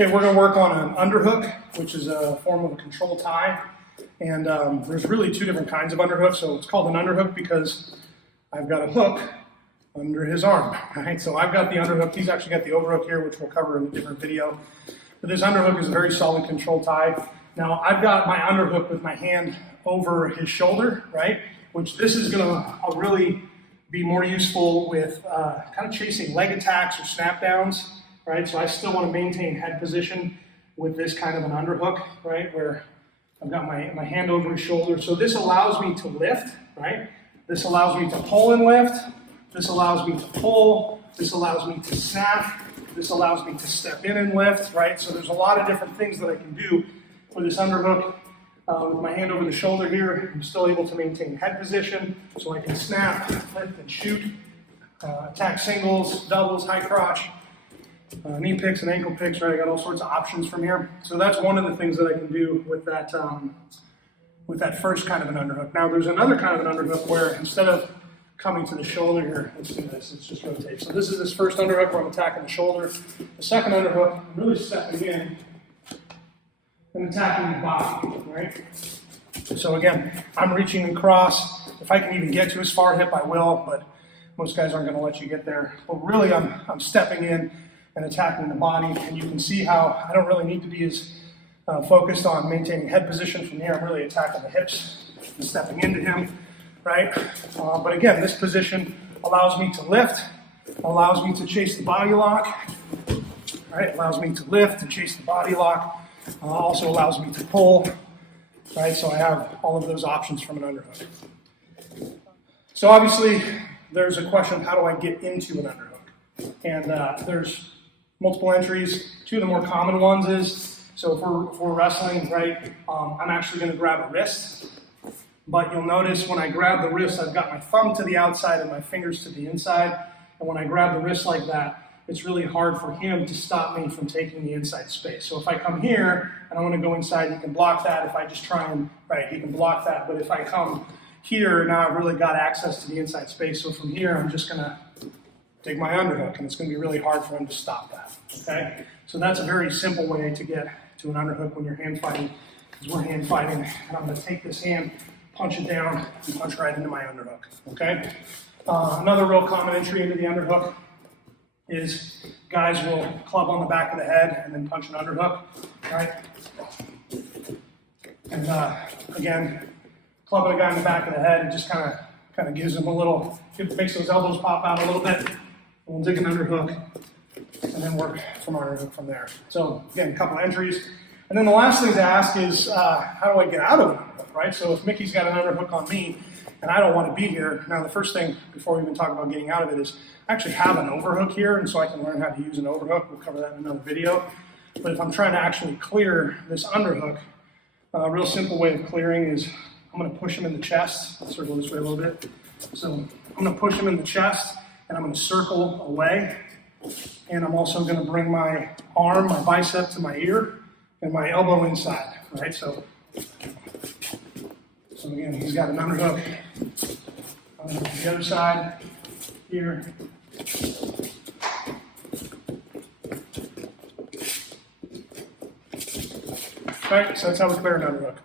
Okay, we're going to work on an underhook, which is a form of a control tie. And there's really two different kinds of underhook. So it's called an underhook because I've got a hook under his arm, right? So I've got the underhook. He's actually got the overhook here, which we'll cover in a different video. But this underhook is a very solid control tie. Now I've got my underhook with my hand over his shoulder, right? Which this is going to really be more useful with kind of chasing leg attacks or snap downs, right? So I still want to maintain head position with this kind of an underhook, right? Where I've got my hand over his shoulder. So this allows me to lift, right? This allows me to pull and lift. This allows me to pull. This allows me to snap. This allows me to step in and lift, right? So there's a lot of different things that I can do with this underhook. With my hand over the shoulder here, I'm still able to maintain head position, so I can snap, lift, and shoot, attack singles, doubles, high crotch, knee picks and ankle picks, right? I got all sorts of options from here. So that's one of the things that I can do with that first kind of an underhook. Now there's another kind of an underhook where instead of coming to the shoulder here, let's do this, let's just rotate. So this is this first underhook where I'm attacking the shoulder. The second underhook, I'm really stepping in and attacking the body, right? So again, I'm reaching across. If I can even get to his far hip, I will, but most guys aren't gonna let you get there. But really, I'm stepping in and attacking the body, and you can see how I don't really need to be as focused on maintaining head position from here. I'm really attacking the hips and stepping into him, right? But again, this position allows me to lift, allows me to chase the body lock, right? Allows me to lift and chase the body lock. Also allows me to pull, right? So I have all of those options from an underhook. So obviously, there's a question, how do I get into an underhook? And there's multiple entries. Two of the more common ones is, so if we're wrestling, right, I'm actually going to grab a wrist. But you'll notice when I grab the wrist, I've got my thumb to the outside and my fingers to the inside. And when I grab the wrist like that, it's really hard for him to stop me from taking the inside space. So if I come here and I want to go inside, he can block that. If I just try and, right, he can block that. But if I come here, now I've really got access to the inside space. So from here, I'm just going to take my underhook, and it's going to be really hard for him to stop that, okay? So that's a very simple way to get to an underhook when you're hand fighting, because we're hand fighting. And I'm going to take this hand, punch it down, and punch right into my underhook, okay? Another real common entry into the underhook is guys will club on the back of the head and then punch an underhook, right? And again, clubbing a guy in the back of the head, it just kind of gives him a little, it makes those elbows pop out a little bit. And we'll dig an underhook and then work from underhook from there. So again, a couple of entries. And then the last thing to ask is, how do I get out of an underhook, right? So if Mickey's got an underhook on me and I don't want to be here, now the first thing before we even talk about getting out of it is I actually have an overhook here, and so I can learn how to use an overhook. We'll cover that in another video. But if I'm trying to actually clear this underhook, a real simple way of clearing is I'm going to push him in the chest. I'll circle this way a little bit. So I'm going to push him in the chest, and I'm going to circle away. And I'm also going to bring my arm, my bicep to my ear, and my elbow inside, right? So again, he's got an underhook on the other side here. All right, so that's how we clear an underhook.